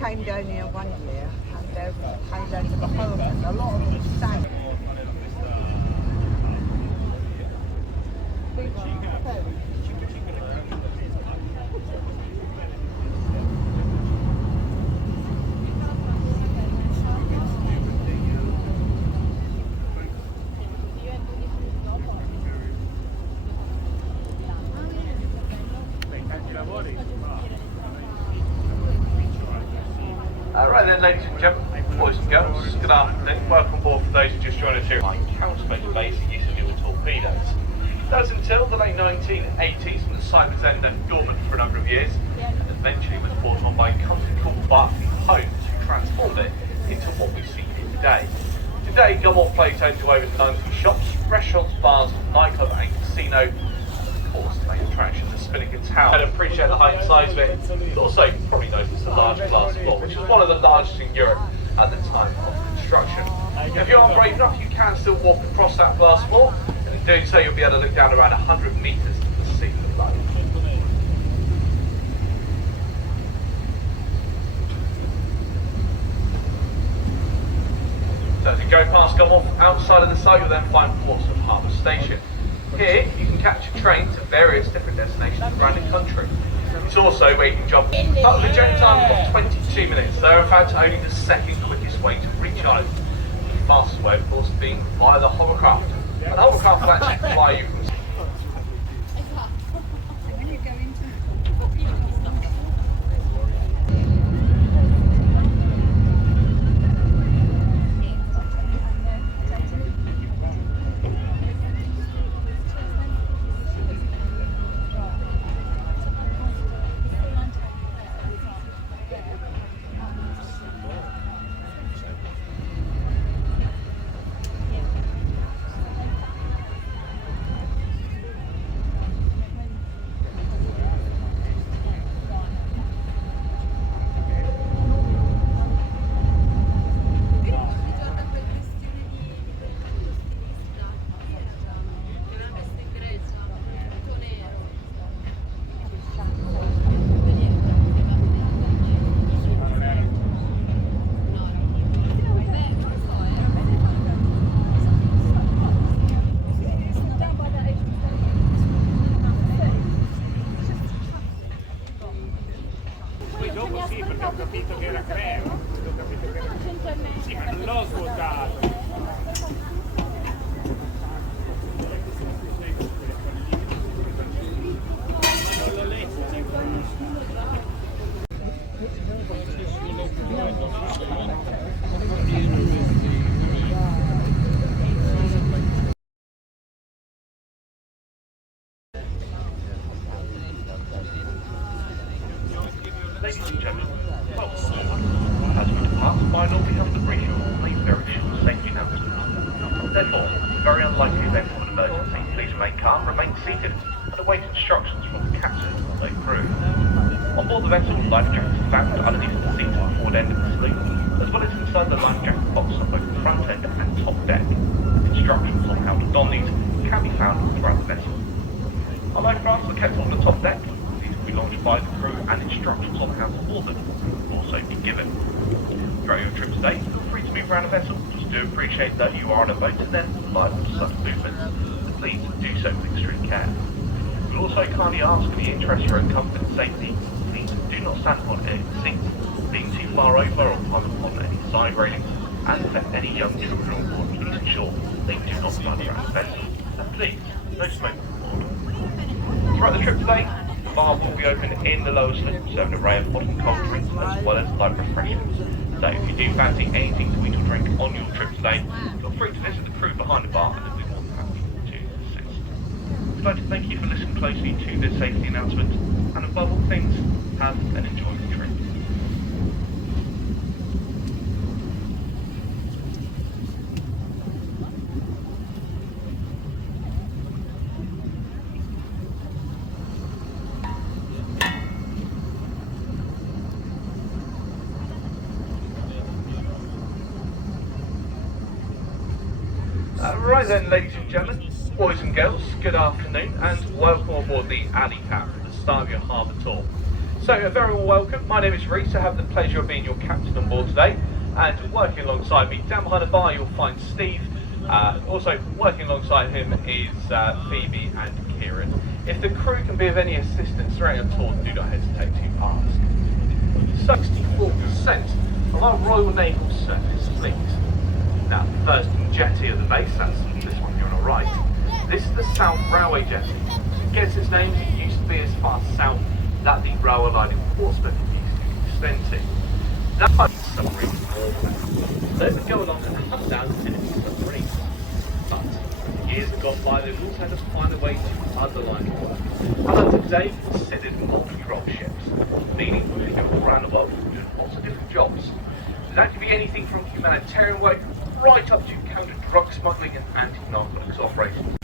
Came down here one year and came down to the harbour. A lot of them sank. Right then, ladies and gentlemen, boys and girls, good afternoon. Welcome aboard for those who just joined us here. Countermeasure basic use of your torpedoes. That was until the late 1980s when the site was then left dormant for a number of years and eventually was brought on by a company called Barclay Homes who transformed it into what we see here today. Today, Gulmore Place owns over 90 shops, restaurants, bars, nightclub and casino. Of course, the main attraction, the Spinnaker Tower. I'd appreciate the height and size of it. You'd also probably notice the large glass floor, which was one of the largest in Europe at the time of construction. If you aren't brave enough, you can still walk across that glass floor, and in doing so, you'll be able to look down around 100 metres to the sea below. So as you go past Gulmore, outside of the site, you'll then find Portsmouth Harbour Station. Here, you can catch a train to various different destinations around the country. It's also where you can jump up with a journey time of 22 minutes. They're in fact only the second quickest way to reach Ireland. The fastest way, of course, being via the hovercraft. And the hovercraft will actually fly you from Ladies and gentlemen, as we depart, by law we have the bridge on a very short safety announcement. Therefore, in the very unlikely event of an emergency, please remain calm, remain seated, and await instructions from the captain or their crew. On board the vessel, life jackets are found underneath the seat at the forward end of the sloop, as well as inside the life jacket box on both the front end and top deck. Instructions on how to don these can be found throughout the vessel. Our life rafts are kept on the top deck. Be launched by the crew, and instructions on how to board them will also be given. Throughout your trip today, feel free to move around a vessel. Just do appreciate that you are on a boat and then liable to sudden movements, so please do so with extreme care. We'll also kindly ask for the interest your own comfort and safety. Please do not stand upon any seats, being too far over or climb upon any side railings, and if there are any young children on board, please ensure they do not run around the vessel. And please, no smoking on board. Throughout the trip today, the bar will be open in the lower sloop, serving an array of hot and cold drinks as well as light refreshments. So if you do fancy anything to eat or drink on your trip today, closely to the safety announcement, and above all things, have an enjoyable trip. Right then, ladies and gentlemen, boys and girls, good afternoon and welcome aboard the Alley Cat for the start of your harbour tour. So, a very warm welcome. My name is Reece. I have the pleasure of being your captain on board today, and working alongside me down behind the bar you'll find Steve. Also working alongside him is Phoebe and Kieran. If the crew can be of any assistance throughout your tour, do not hesitate to ask. 64% of our Royal Naval Surface fleet. Now, the first jetty of the base, that's this one here on our right. This is the South Railway jetty. It gets its name, it used to be as far south that the railway line in Portsmouth used to extend to. That might be submarine warfare. They would go along and hunt down enemy submarines. But years have gone by, they've also had to find a way to underline it. Up until today, considered multi-role ships, meaning we can go around the world doing lots of different jobs. That could be anything from humanitarian work right up to counter drug smuggling and anti-narcotics operations.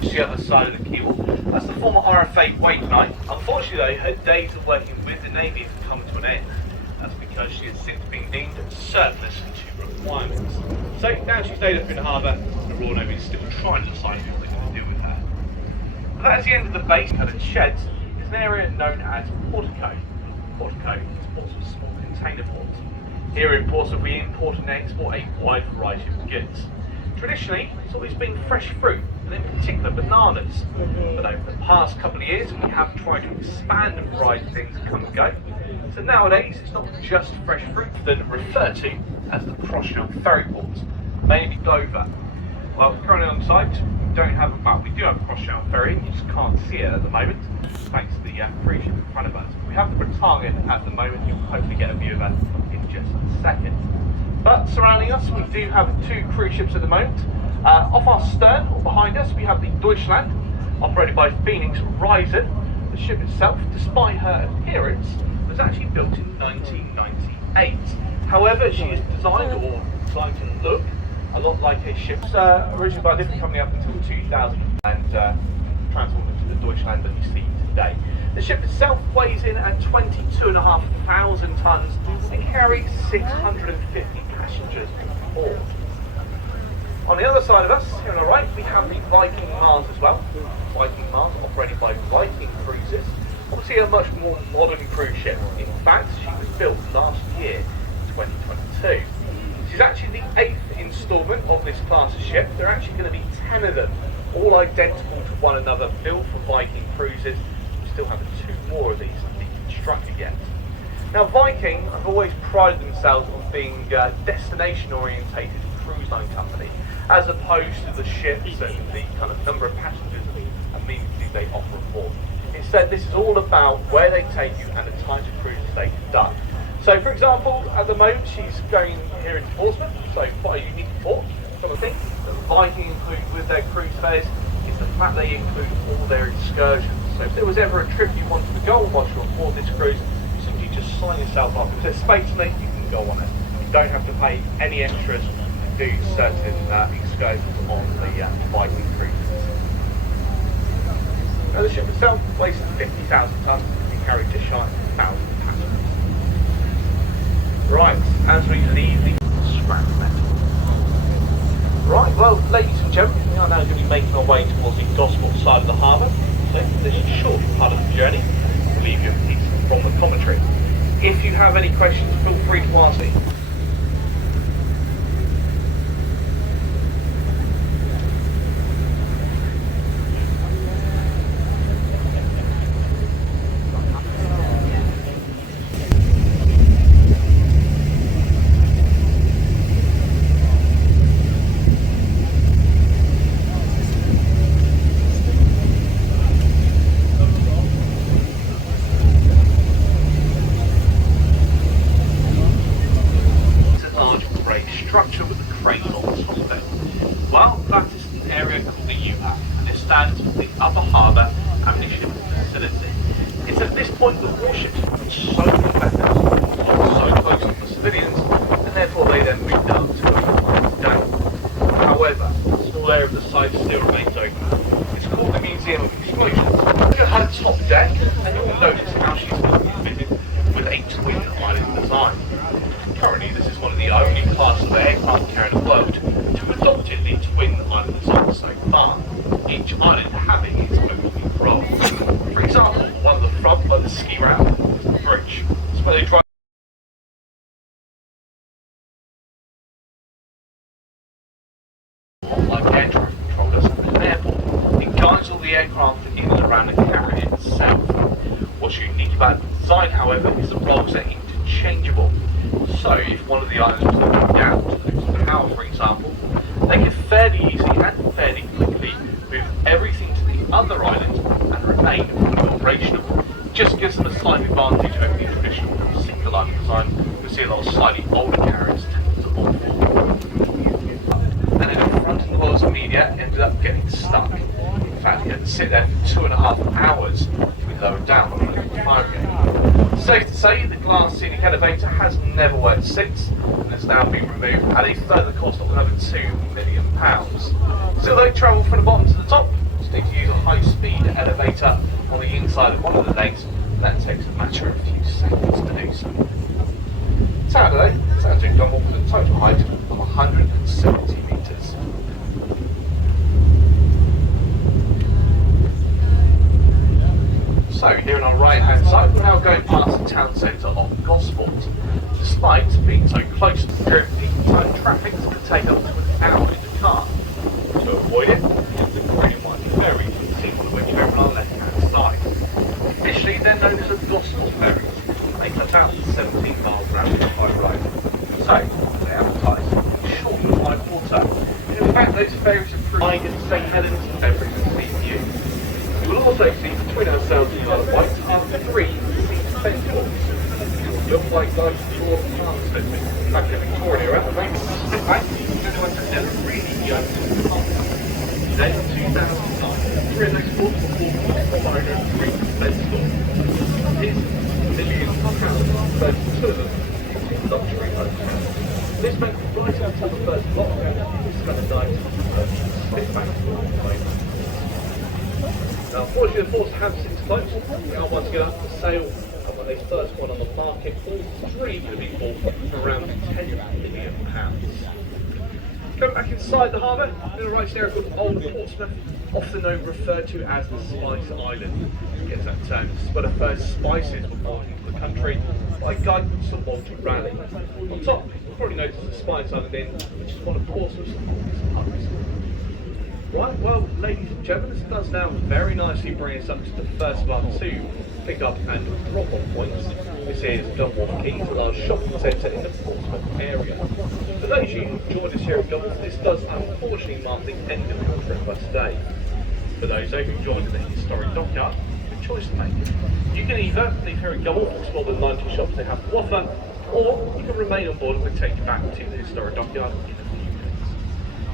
The other side of the keel. That's the former RFA wake night. Unfortunately, her days of working with the Navy have come to an end. That's because she has since been deemed surplus to requirements. So now she's laid up in the harbour, the Royal Navy is still trying to decide what they're going to do with her. But that's the end of the base. Coloured sheds is an area known as Portico. Portico is Portsmouth's small container port. Here in Portsmouth, we import and export a wide variety of goods. Traditionally, it's always been fresh fruit, and in particular bananas. But over the past couple of years, we have tried to expand the variety of things that come and go. So nowadays, it's not just fresh fruit that are referred to as the cross-channel ferry ports, mainly Dover. Well, currently on site, we do have a cross-channel ferry, you just can't see it at the moment, thanks to the cruise ship in front of us. We have the Britannia at the moment, you'll hopefully get a view of that in just a second. But surrounding us, we do have two cruise ships at the moment. Off our stern, or behind us, we have the Deutschland, operated by Phoenix Rising. The ship itself, despite her appearance, was actually built in 1998. However, she is designed to look a lot like a ship originally by a different company up until 2000 and transformed into the Deutschland that you see today. The ship itself weighs in at 22,500 tons and carries 650 passengers on board. On the other side of us, here on the right, we have the Viking Mars as well. Viking Mars, operated by Viking Cruises. Obviously a much more modern cruise ship. In fact, she was built last year, 2022. She's actually the 8th instalment of this class of ship. There are actually going to be 10 of them, all identical to one another, built for Viking Cruises. We still have 2 more of these to be constructed yet. Now, Viking have always prided themselves on being a destination-orientated cruise line company, as opposed to the ships and the kind of number of passengers and means they offer aboard. Instead, this is all about where they take you and the types of cruises they conduct. So, for example, at the moment she's going here into Portsmouth, so quite a unique port. Some of the things that Viking include with their cruise fares is the fact they include all their excursions. So if there was ever a trip you wanted to go on whilst you're on board this cruise, simply just sign yourself up. If there's space on it, you can go on it. You don't have to pay any extras to do certain excursions on the Viking cruises. Now the ship itself weighs 50,000 tonnes and carries just shy of 1,000 passengers. Right, as we leave the scrap metal. Right, well, ladies and gentlemen, we are now going to be making our way towards the Gosport side of the harbour. So this short part of the journey will leave you in peace from the commentary. If you have any questions, feel free to ask me. Structure with a crane on top of it. Well, that is an area called the UPAC, and it stands for the Upper Harbour Ammunition Facility. It's at this point that warships have so many weapons, so close to the civilians, and therefore they then moved up to the down. However, a small area of the site still remains open. It's called the Museum of Exclusions. It had a top deck, and you'll notice how she's been fitted with a twin island design. Currently, this is one of the only classes of aircraft carrier in the world to have adopted the twin island design so far, each island having its own role. For example, one of the front by the ski ramp is the bridge. It's where they drive like air traffic controllers at an airport. It guides all the aircraft in and around the carrier itself. What's unique about the design, however, is the roles are interchangeable. So, if one of the islands was looking down to the tower, for example, they could fairly easily and fairly quickly move everything to the other island and remain fully operational. Just gives them a slight advantage over the traditional single island design. We see a lot of slightly older carriers tend to opt for. And then in front of the world's media ended up getting stuck. In fact, he had to sit there for 2.5 hours to be lowered down on the fire game. Safe to say, the glass scenic elevator has never worked since and has now been removed at a further cost of over £2 million. So they travel from the bottom to the top, just need to use a high-speed elevator on the inside of one of the legs, and that takes a matter of a few seconds to do so. Saturday, Sounding Dumble with a total height of 170 metres. So here on our right hand side, we're now going past the town centre of Gosport. Despite being so close to the peak time, traffic could take up to an hour in the car. To avoid it, the crane might be very single which over on our left hand side. Officially they're known as the Gosport ferries. They cut out 17 miles around the high road. So they advertise short and wide water. In fact, those ferries are through St Helens every CU. We will also see between ourselves and the Isle of Wight are 3 sea festivals. Look like those tour parts back in Victoria around the rainbow. In fact, we're going to have a really young then 2009, three exports for 403 festival. His millions of pounds, both two of them in luxury hotels. This meant right until the first lockdown, we spent a night spit back to the Now, unfortunately, the ports have since closed. We are once again up for sale, and when they first went on the market, all 3 could be bought for around £10 million. Going back inside the harbour, in the right area called Old Portsmouth, often known referred to as the Spice Island. Gets that term. This is where the first spices were brought into the country by a guy called Sir Walter Raleigh. On top, you'll probably notice the Spice Island Inn, which is one of Portsmouth's oldest pubs. Right, well, ladies and gentlemen, this does now very nicely bring us up to the first of our 2 pick-up and drop-off points. This is Gunwharf Quay, a large shopping centre in the Portsmouth area. For those of you who joined us here at Gunwharf, this does unfortunately mark the end of your trip for today. For those of you who joined in the historic dockyard, good choice to make. You can either leave here at Gunwharf and explore the 90 shops they have to offer, or you can remain on board and we'll take you back to the historic dockyard in a few minutes.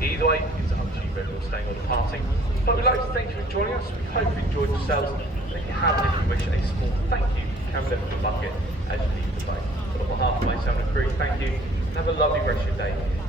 Either way, it's up to you whether you're staying or departing. But we'd like to thank you for joining us. We hope you enjoyed yourselves. And if you have, and if you wish a small thank you, you can be left in the bucket as you leave the boat. But on behalf of myself and the crew, thank you, and have a lovely rest of your day.